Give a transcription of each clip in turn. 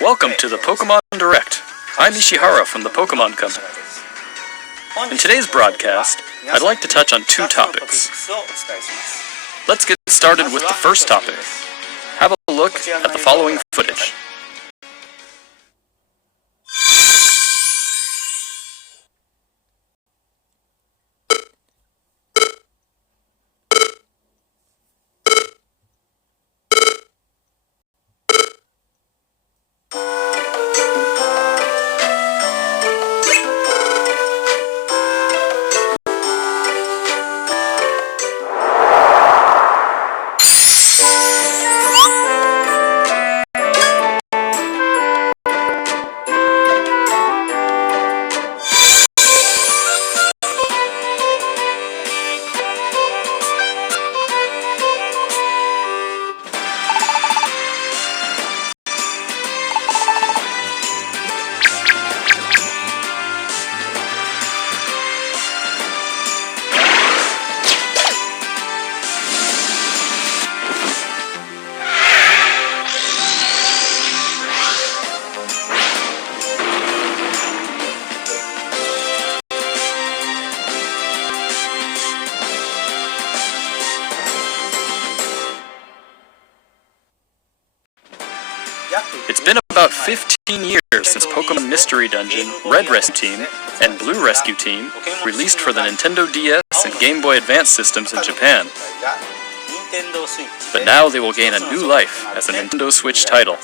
Welcome to the Pokemon Direct. I'm Ishihara from the Pokemon Company. In today's broadcast, I'd like to touch on two topics. Let's get started with the first topic. Have a look at the following footage. It's been about 15 years since Pokemon Mystery Dungeon, Red Rescue Team, and Blue Rescue Team released for the Nintendo DS and Game Boy Advance systems in Japan. But now they will gain a new life as a Nintendo Switch title.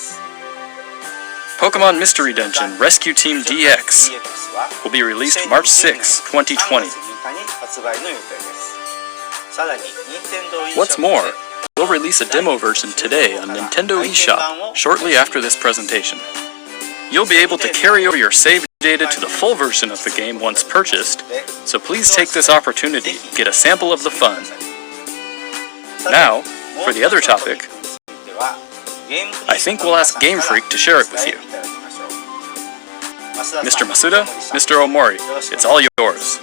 Pokemon Mystery Dungeon Rescue Team DX will be released March 6, 2020. What's more, we'll release a demo version today on Nintendo eShop shortly after this presentation. You'll be able to carry over your save data to the full version of the game once purchased, so please take this opportunity to get a sample of the fun. Now, for the other topic, I think we'll ask Game Freak to share it with you. Mr. Masuda, Mr. Omori, it's all yours.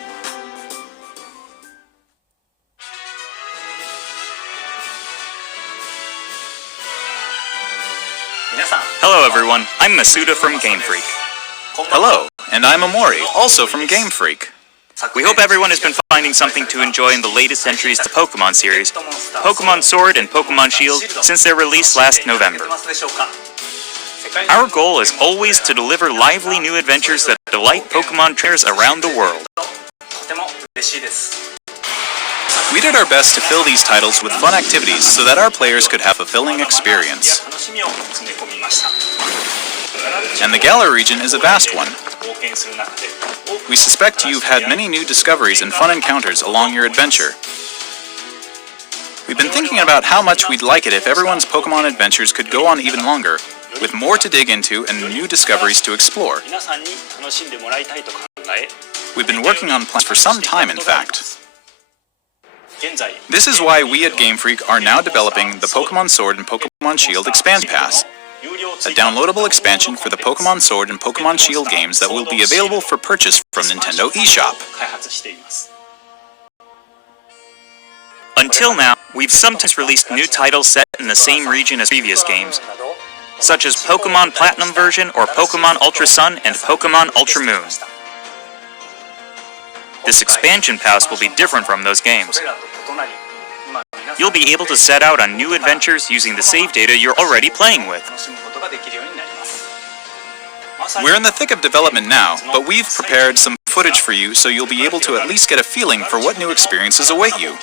Hello everyone, I'm Masuda from Game Freak. Hello, and I'm Omori, also from Game Freak. We hope everyone has been finding something to enjoy in the latest entries to the Pokemon series, Pokemon Sword and Pokemon Shield, since their release last November. Our goal is always to deliver lively new adventures that delight Pokemon trainers around the world. We did our best to fill these titles with fun activities so that our players could have a fulfilling experience. And the Galar region is a vast one. We suspect you've had many new discoveries and fun encounters along your adventure. We've been thinking about how much we'd like it if everyone's Pokemon adventures could go on even longer, with more to dig into and new discoveries to explore. We've been working on plans for some time, in fact. This is why we at Game Freak are now developing the Pokemon Sword and Pokemon Shield Expand Pass, a downloadable expansion for the Pokemon Sword and Pokemon Shield games that will be available for purchase from Nintendo eShop. Until now, we've sometimes released new titles set in the same region as previous games, such as Pokemon Platinum version or Pokemon Ultra Sun and Pokemon Ultra Moon. This expansion pass will be different from those games. You'll be able to set out on new adventures using the save data you're already playing with. We're in the thick of development now, but we've prepared some footage for you so you'll be able to at least get a feeling for what new experiences await you.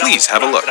Please have a look.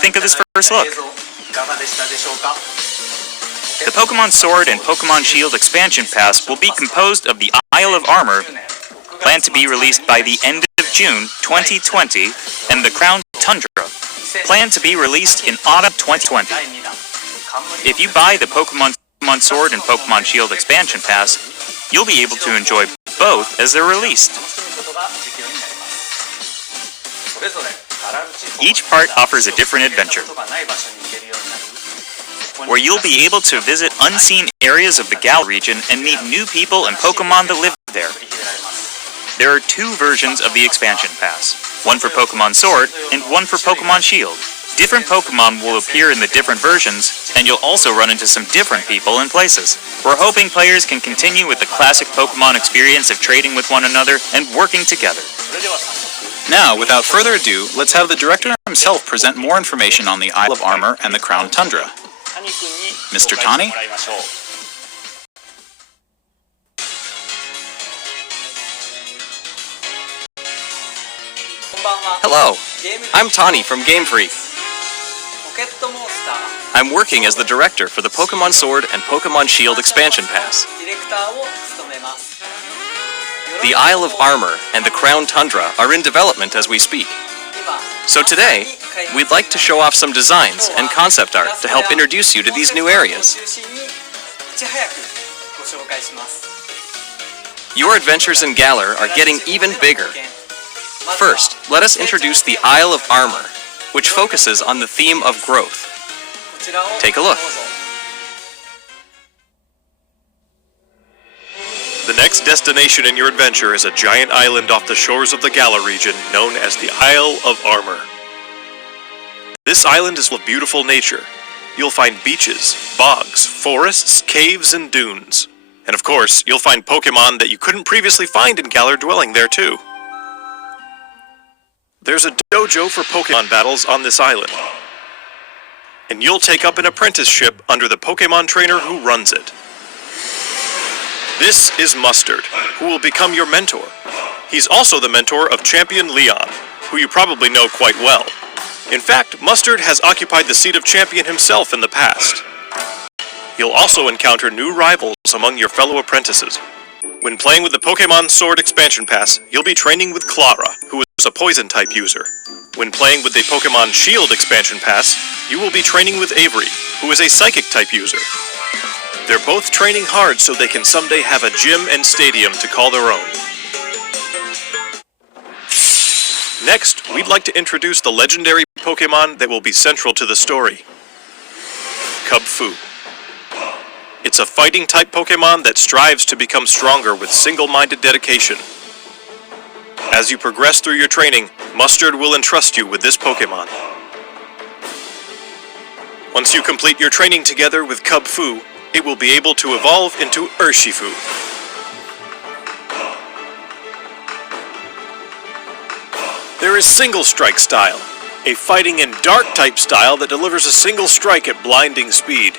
think of this first look? The Pokemon Sword and Pokemon Shield expansion pass will be composed of the Isle of Armor, planned to be released by the end of June 2020, and the Crown Tundra, planned to be released in autumn 2020. If you buy the Pokemon Sword and Pokemon Shield expansion pass, you'll be able to enjoy both as they're released. Each part offers a different adventure, where you'll be able to visit unseen areas of the Galar region and meet new people and Pokemon that live there. There are two versions of the expansion pass, one for Pokemon Sword and one for Pokemon Shield. Different Pokemon will appear in the different versions, and you'll also run into some different people and places. We're hoping players can continue with the classic Pokemon experience of trading with one another and working together. Now, without further ado, let's have the director himself present more information on the Isle of Armor and the Crown Tundra. Mr. Tani? Hello, I'm Tani from Game Freak. I'm working as the director for the Pokemon Sword and Pokemon Shield expansion pass. The Isle of Armor and the Crown Tundra are in development as we speak. So today, we'd like to show off some designs and concept art to help introduce you to these new areas. Your adventures in Galar are getting even bigger. First, let us introduce the Isle of Armor, which focuses on the theme of growth. Take a look. The next destination in your adventure is a giant island off the shores of the Galar region known as the Isle of Armor. This island is full of beautiful nature. You'll find beaches, bogs, forests, caves, and dunes. And of course, you'll find Pokemon that you couldn't previously find in Galar dwelling there too. There's a dojo for Pokemon battles on this island. And you'll take up an apprenticeship under the Pokemon trainer who runs it. This is Mustard, who will become your mentor. He's also the mentor of Champion Leon, who you probably know quite well. In fact, Mustard has occupied the seat of champion himself in the past. You'll also encounter new rivals among your fellow apprentices. When playing with the Pokemon Sword expansion pass, you'll be training with Clara, who is a poison-type user. When playing with the Pokemon Shield expansion pass, you will be training with Avery, who is a psychic-type user. They're both training hard so they can someday have a gym and stadium to call their own. Next, we'd like to introduce the legendary Pokemon that will be central to the story. Kubfu. It's a fighting-type Pokemon that strives to become stronger with single-minded dedication. As you progress through your training, Mustard will entrust you with this Pokemon. Once you complete your training together with Kubfu, it will be able to evolve into Urshifu. There is Single Strike style, a fighting and dark type style that delivers a single strike at blinding speed.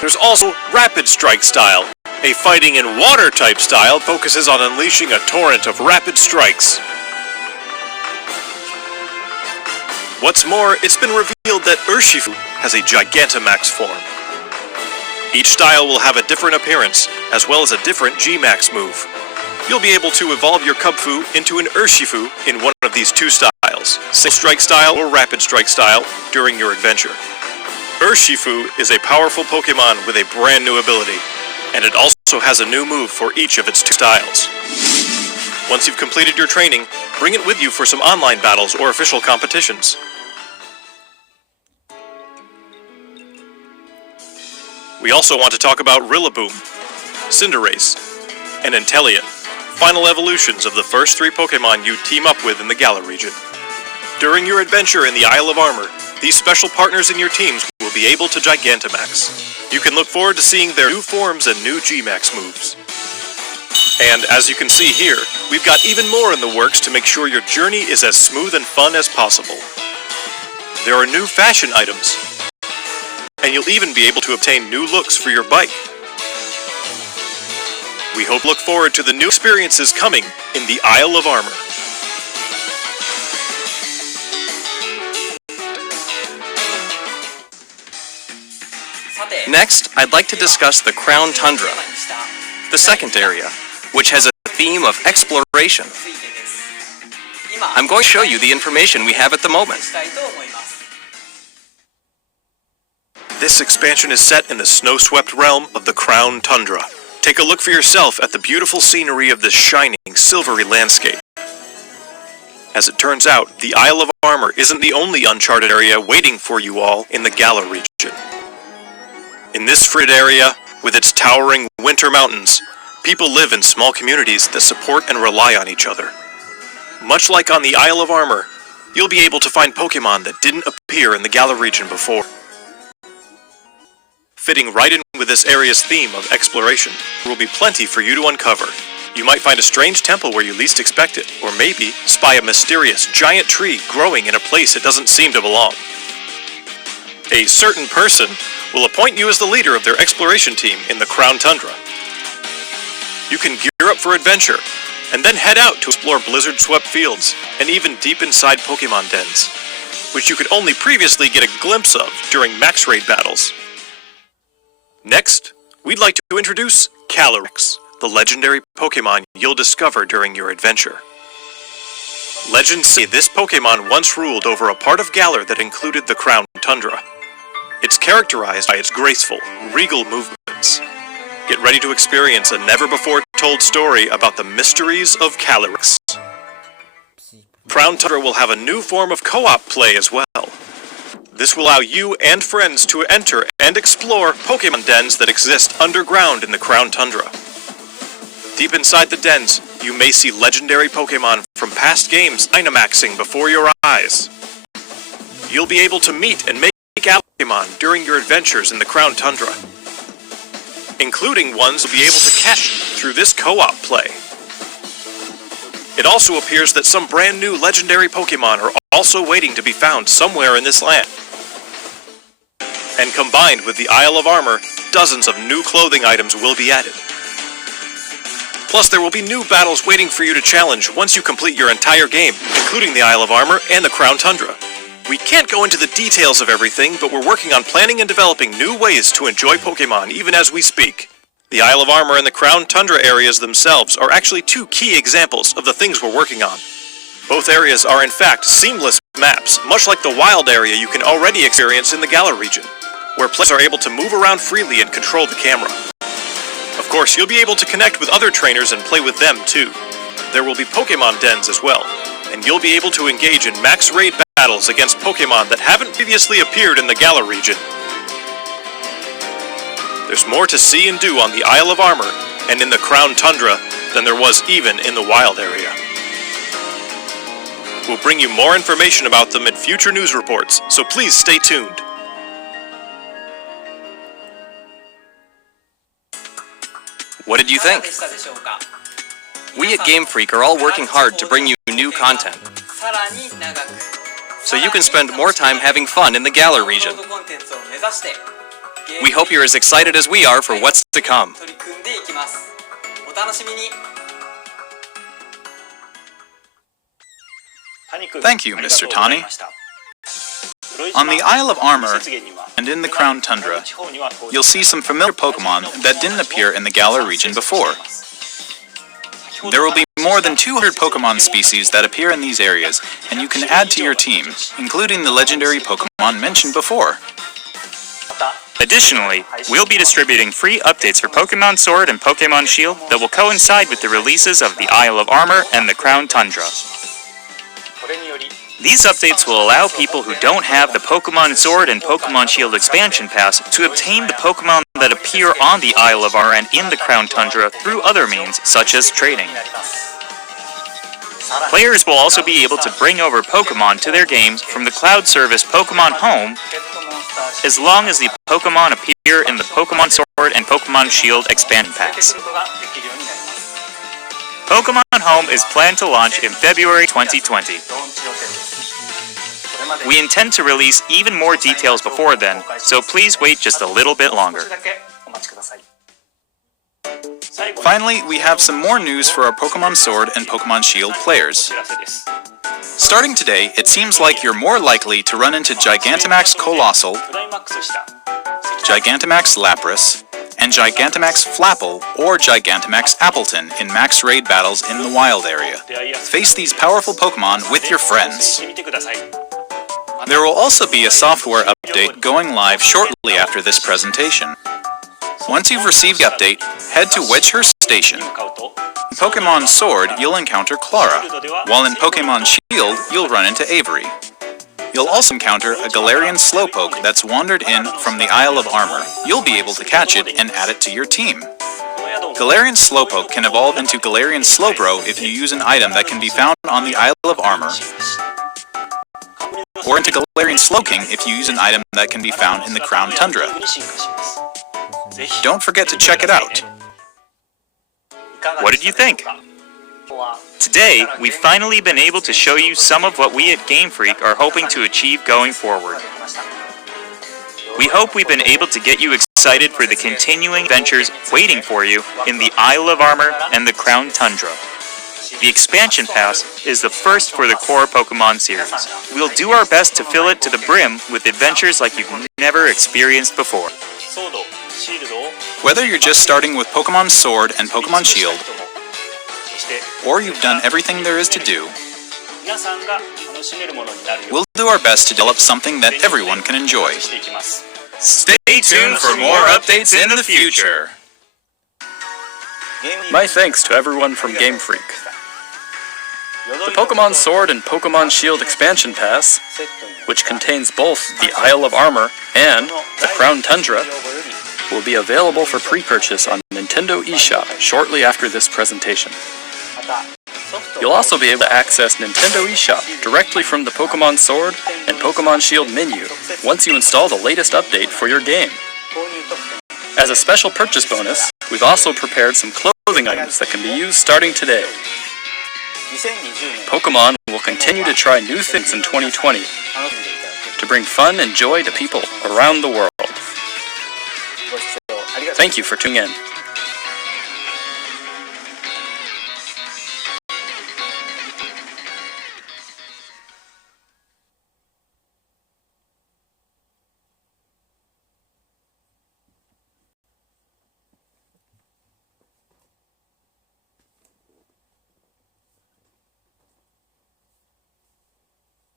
There's also Rapid Strike style, a fighting and water type style focuses on unleashing a torrent of rapid strikes. What's more, it's been revealed that Urshifu has a Gigantamax form. Each style will have a different appearance, as well as a different G-Max move. You'll be able to evolve your Kubfu into an Urshifu in one of these two styles, Single Strike style or Rapid Strike style, during your adventure. Urshifu is a powerful Pokemon with a brand new ability, and it also has a new move for each of its two styles. Once you've completed your training, bring it with you for some online battles or official competitions. We also want to talk about Rillaboom, Cinderace, and Inteleon, final evolutions of the first three Pokemon you team up with in the Galar region. During your adventure in the Isle of Armor, these special partners in your teams will be able to Gigantamax. You can look forward to seeing their new forms and new G-Max moves. And as you can see here, we've got even more in the works to make sure your journey is as smooth and fun as possible. There are new fashion items, and you'll even be able to obtain new looks for your bike. We hope you look forward to the new experiences coming in the Isle of Armor. Next, I'd like to discuss the Crown Tundra, the second area, which has a theme of exploration. I'm going to show you the information we have at the moment. This expansion is set in the snow-swept realm of the Crown Tundra. Take a look for yourself at the beautiful scenery of this shining, silvery landscape. As it turns out, the Isle of Armor isn't the only uncharted area waiting for you all in the Galar region. In this frigid area, with its towering winter mountains, people live in small communities that support and rely on each other. Much like on the Isle of Armor, you'll be able to find Pokémon that didn't appear in the Galar region before. Fitting right in with this area's theme of exploration, there will be plenty for you to uncover. You might find a strange temple where you least expect it, or maybe spy a mysterious giant tree growing in a place it doesn't seem to belong. A certain person will appoint you as the leader of their exploration team in the Crown Tundra. You can gear up for adventure, and then head out to explore blizzard-swept fields, and even deep inside Pokémon dens, which you could only previously get a glimpse of during max raid battles. Next, we'd like to introduce Calyrex, the legendary Pokémon you'll discover during your adventure. Legends say this Pokémon once ruled over a part of Galar that included the Crown Tundra. It's characterized by its graceful, regal movements. Get ready to experience a never-before-told story about the mysteries of Calyrex. Crown Tundra will have a new form of co-op play as well. This will allow you and friends to enter and explore Pokémon dens that exist underground in the Crown Tundra. Deep inside the dens, you may see legendary Pokémon from past games Dynamaxing before your eyes. You'll be able to meet and make out Pokémon during your adventures in the Crown Tundra, including ones you'll be able to catch through this co-op play. It also appears that some brand new legendary Pokémon are also waiting to be found somewhere in this land. And combined with the Isle of Armor, dozens of new clothing items will be added. Plus, there will be new battles waiting for you to challenge once you complete your entire game, including the Isle of Armor and the Crown Tundra. We can't go into the details of everything, but we're working on planning and developing new ways to enjoy Pokémon even as we speak. The Isle of Armor and the Crown Tundra areas themselves are actually two key examples of the things we're working on. Both areas are in fact seamless maps, much like the wild area you can already experience in the Galar region, where players are able to move around freely and control the camera. Of course, you'll be able to connect with other trainers and play with them too. There will be Pokémon dens as well, and you'll be able to engage in max raid battles against Pokémon that haven't previously appeared in the Galar region. There's more to see and do on the Isle of Armor and in the Crown Tundra than there was even in the wild area. We'll bring you more information about them in future news reports, so please stay tuned. What did you think? We at Game Freak are all working hard to bring you new content, so you can spend more time having fun in the Galar region. We hope you're as excited as we are for what's to come. Thank you, Mr. Tani. On the Isle of Armor and in the Crown Tundra, you'll see some familiar Pokémon that didn't appear in the Galar region before. There will be more than 200 Pokémon species that appear in these areas, and you can add to your team, including the legendary Pokémon mentioned before. Additionally, we'll be distributing free updates for Pokémon Sword and Pokémon Shield that will coincide with the releases of the Isle of Armor and the Crown Tundra. These updates will allow people who don't have the Pokémon Sword and Pokémon Shield expansion pass to obtain the Pokémon that appear on the Isle of Armor and in the Crown Tundra through other means, such as trading. Players will also be able to bring over Pokémon to their games from the cloud service Pokémon Home, as long as the Pokémon appear in the Pokémon Sword and Pokémon Shield expansion packs. Pokémon Home is planned to launch in February 2020. We intend to release even more details before then, so please wait just a little bit longer. Finally, we have some more news for our Pokémon Sword and Pokémon Shield players. Starting today, it seems like you're more likely to run into Gigantamax Colossal, Gigantamax Lapras, and Gigantamax Flapple or Gigantamax Appleton in max raid battles in the wild area. Face these powerful Pokemon with your friends. There will also be a software update going live shortly after this presentation. Once you've received the update, head to Wedgehurst Station. In Pokemon Sword, you'll encounter Clara, while in Pokemon Shield, you'll run into Avery. You'll also encounter a Galarian Slowpoke that's wandered in from the Isle of Armor. You'll be able to catch it and add it to your team. Galarian Slowpoke can evolve into Galarian Slowbro if you use an item that can be found on the Isle of Armor, or into Galarian Slowking if you use an item that can be found in the Crown Tundra. Don't forget to check it out. What did you think? Today, we've finally been able to show you some of what we at Game Freak are hoping to achieve going forward. We hope we've been able to get you excited for the continuing adventures waiting for you in the Isle of Armor and the Crown Tundra. The expansion pass is the first for the core Pokemon series. We'll do our best to fill it to the brim with adventures like you've never experienced before. Whether you're just starting with Pokemon Sword and Pokemon Shield, or you've done everything there is to do, we'll do our best to develop something that everyone can enjoy. Stay tuned for more updates in the future. My thanks to everyone from Game Freak. The Pokemon Sword and Pokemon Shield expansion pass, which contains both the Isle of Armor and the Crown Tundra, will be available for pre-purchase on Nintendo eShop shortly after this presentation. You'll also be able to access Nintendo eShop directly from the Pokemon Sword and Pokemon Shield menu once you install the latest update for your game. As a special purchase bonus, we've also prepared some clothing items that can be used starting today. Pokemon will continue to try new things in 2020 to bring fun and joy to people around the world. Thank you for tuning in.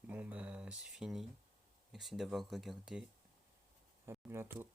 Bon bah c'est fini. Merci d'avoir regardé. À bientôt.